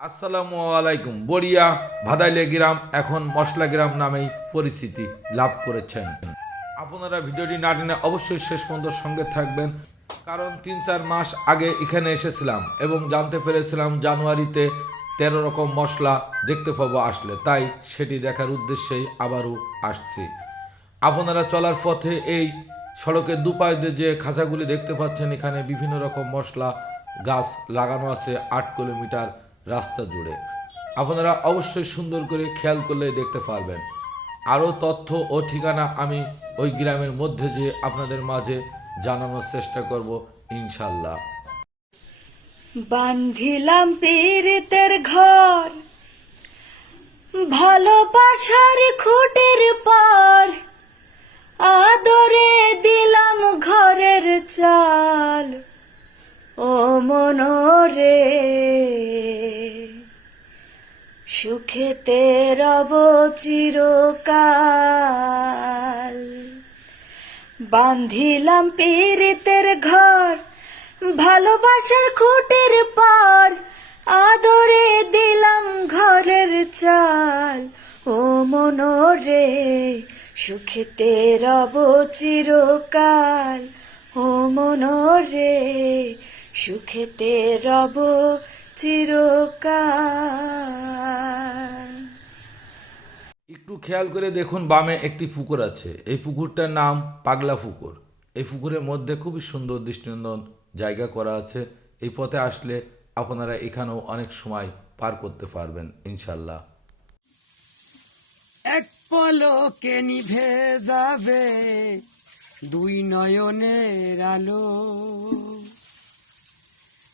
আসসালামু আলাইকুম। বড়িয়া ভাদাইলে গ্রাম এখন মশলা গ্রাম নামেই পরিচিতি লাভ করেছেন। আপনারা ভিডিওটি না টেনে অবশ্যই শেষ পর্যন্ত সঙ্গে থাকবেন, কারণ তিন চার মাস আগে এখানে এসেছিলাম এবং জানতে পেরেছিলাম জানুয়ারিতে তেরো রকম মশলা দেখতে পাবো আসলে। তাই সেটি দেখার উদ্দেশ্যেই আবারও আসছি। আপনারা চলার পথে এই সড়কের দুপাশে যে খাঁচাগুলি দেখতে পাচ্ছেন, এখানে বিভিন্ন রকম মশলা গাছ লাগানো আছে, আট কিলোমিটার রাস্তা জুড়ে। আপনারা অবশ্যই সুন্দর করে খেয়াল করলে দেখতে পারবেন। আরও তথ্য ও ঠিকানা আমি ওই গ্রামের মধ্যে যে আপনাদের মাঝে জানানোর চেষ্টা করব ইনশাল্লাহ বান্ধিলাম পীড়িতের ঘর, ভালোবাসার খুঁটির পার, আদরে দিলাম ঘরের চাল, ও মনরে। সুখেতে রব চিরকাল বান্ধিলাম পীড়িতের ঘর, ভালোবাসার খুঁটির পার, আদরে দিলাম ঘরের চাল। ও মনরে সুখেতে রব চিরকাল ও মনরে সুখেতে রব চিরকাল। একটু খেয়াল করে দেখুন বামে একটি পুকুর আছে। এই পুকুরটার নাম পাগলা পুকুর। এই পুকুরের মধ্যে খুবই সুন্দর দৃষ্টিনন্দন জায়গা করা আছে। এই পথে আসলে আপনারা এখানেও অনেক সময় পার করতে পারবেন ইনশাল্লাহ এক পলকে নিভে যাবে দুই নয়নের আলো।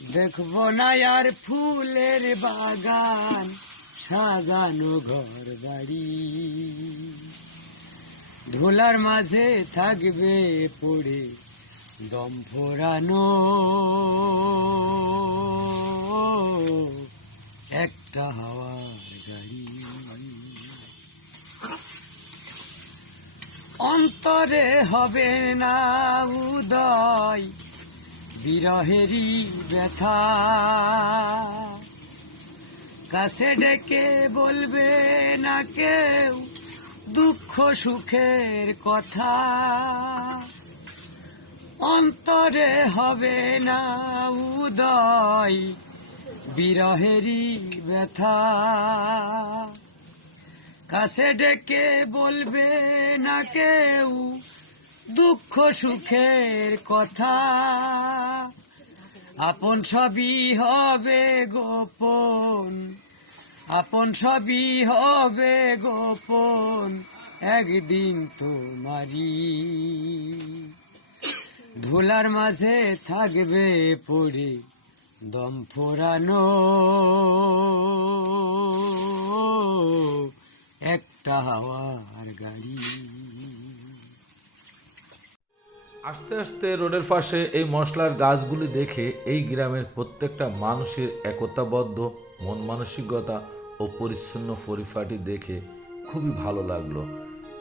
দেখব না আর ফুলের বাগান, সাজানো ঘর বাড়ি। ধুলার মাঝে থাকবে পড়ে দম ফোরানো একটা হাওয়ার গাড়ি। অন্তরে হবে না উদয় বিরহেরই ব্যথা। কাছে ডেকে বলবে না কেউ দুঃখ সুখের কথা। অন্তরে হবে না উদয় বিরহেরই ব্যথা। কাছে ডেকে বলবে না কেউ দুঃখ সুখের কথা। আপন সবই হবে গোপন। আপন সবই হবে গোপন। একদিন তোমারি ধুলার মাঝে থাকবে পড়ে দম ফোরানো। একটা হাওয়ার গাড়ি। আস্তে আস্তে রোডের পাশে এই মশলার গাছগুলি দেখে এই গ্রামের প্রত্যেকটা মানুষের একতাবদ্ধ মন মানসিকতা ও পরিচ্ছন্ন পরিপাটি দেখে খুবই ভালো লাগল।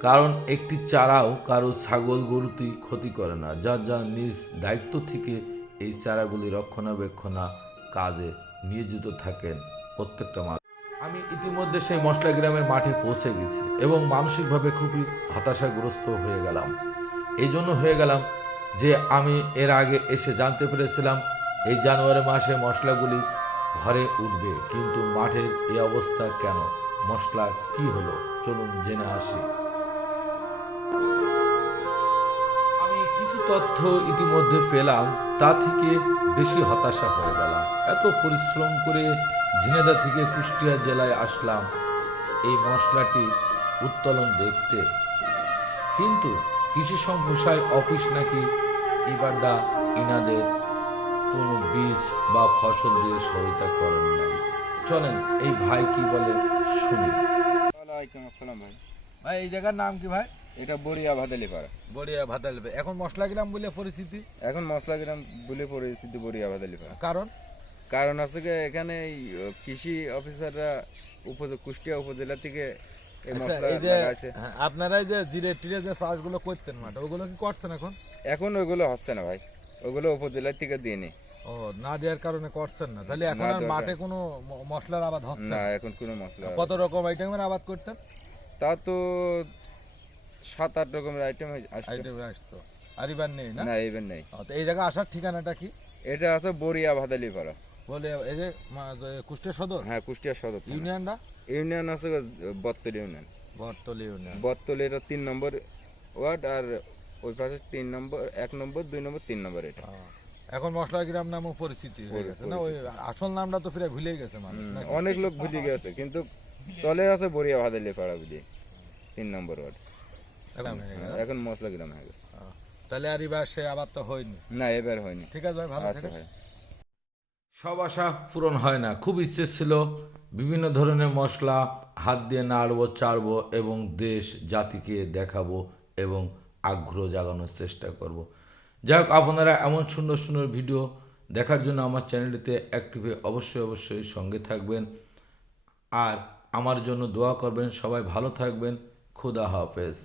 কারণ একটি চারাও কারও ছাগল, গরুটি ক্ষতি করে না। যার যার নিজ দায়িত্ব থেকে এই চারাগুলি রক্ষণাবেক্ষণা কাজে নিয়োজিত থাকেন প্রত্যেকটা মানুষ। আমি ইতিমধ্যে সেই মশলা গ্রামের মাঠে পৌঁছে গেছি এবং মানসিকভাবে খুবই হতাশাগ্রস্ত হয়ে গেলাম। এই জন্য হয়ে গেলাম যে আমি এর আগে এসে জানতে পেরেছিলাম এই জানুয়ারি মাসে মশলাগুলি ঘরে উঠবে, কিন্তু মাঠের এই অবস্থা কেন? মশলা কি হলো? চলুন জেনে আসি। আমি কিছু তথ্য ইতিমধ্যে পেলাম, তা থেকে বেশি হতাশা হয়ে গেলাম। এত পরিশ্রম করে ঝিনেদা থেকে কুষ্টিয়া জেলায় আসলাম, এই মশলাটি উত্তোলন দেখতে। কিন্তু কৃষি সম্প্রসার অফিস নাকি এবারটা ইনাদের কোনো বীজ বা ফসল দিয়ে সহায়তা করেন নাই? চলেন এই ভাই কি বলেন শুনি। ওয়ালাইকুম আসসালাম ভাই। ভাই এই জায়গার নাম কি ভাই? এটা বড়িয়া ভাদালি পাড়া বড়িয়া ভাতালবে এখন মশলা গ্রাম বলে পরিস্থিতি এখন মশলা গ্রাম বলে পরিস্থিতি বড়িয়া ভাদালি পাড়া কারণ? কারণ আছে এখানে এই, কৃষি অফিসাররা উপ- কুষ্টিয়া উপজেলা থেকে আচ্ছা, এই যে আপনারা যে জিরে টিরে যে চাষগুলো করতেন মাঠে ওগুলো কি করছেন এখন? এখন ওইগুলো হচ্ছে না ভাই ওগুলো উপজেলা থেকে দিয়ে নি ও না দেওয়ার কারণে করছেন না। তাহলে এখন আর মাঠে কোনো মশলার আবাদ হচ্ছে না না? এখন কোনো মশলা কত রকম আইটেমের আবাদ করতেন? তা তো সাত আট রকমের আইটেম আসতো। আইটেম আসতো। আর এবার নেই না? না এইবার নেই। এই জায়গায় আসার ঠিকানাটা কি? এটা আছে বড়িয়া ভাদালি পাড়া বলে এই যে কুষ্টিয়া সদর? হ্যাঁ কুষ্টিয়া সদর। ইউনিয়নটা ইউনিয়ন আছে বত্তল ইউনিয়ন বটতলি ইউনিয়ন বত্তল এটা তিন নম্বর ওয়ার্ড আর ওই পাশে তিন নম্বর এক নম্বর দুই নম্বর তিন নম্বর এটা। এখন মশলা গ্রাম নামও পরিচিতি হয়ে গেছে না? ওই আসল নামটা তো ফিরে ভুলে গেছে মানুষ অনেক লোক ভুলে গেছে কিন্তু চলে আছে বড়িয়া ভাদালি পাড়া বুঝি তিন নম্বর ওয়ার্ড। এখন মশলা গ্রাম হয়ে গেছে। তাহলে আর এবার সে আবার তো হয়নি? না এবার হয়নি। ঠিক আছে ভাই ভালো আচ্ছা থাকিস। ভাই। সব আশা পূরণ হয় না। খুব ইচ্ছে ছিল বিভিন্ন ধরনের মশলা, হাত দিয়ে নাড়বো, চাড়বো এবং দেশ, জাতিকে দেখাবো এবং আগ্রহ জাগানোর চেষ্টা করব। যাই হোক, আপনারা এমন সুন্দর সুন্দর ভিডিও দেখার জন্য আমার চ্যানেলটিতে অ্যাক্টিভে অবশ্যই অবশ্যই সঙ্গে থাকবেন। আর আমার জন্য দোয়া করবেন। সবাই ভালো থাকবেন। খুদা হাফেজ।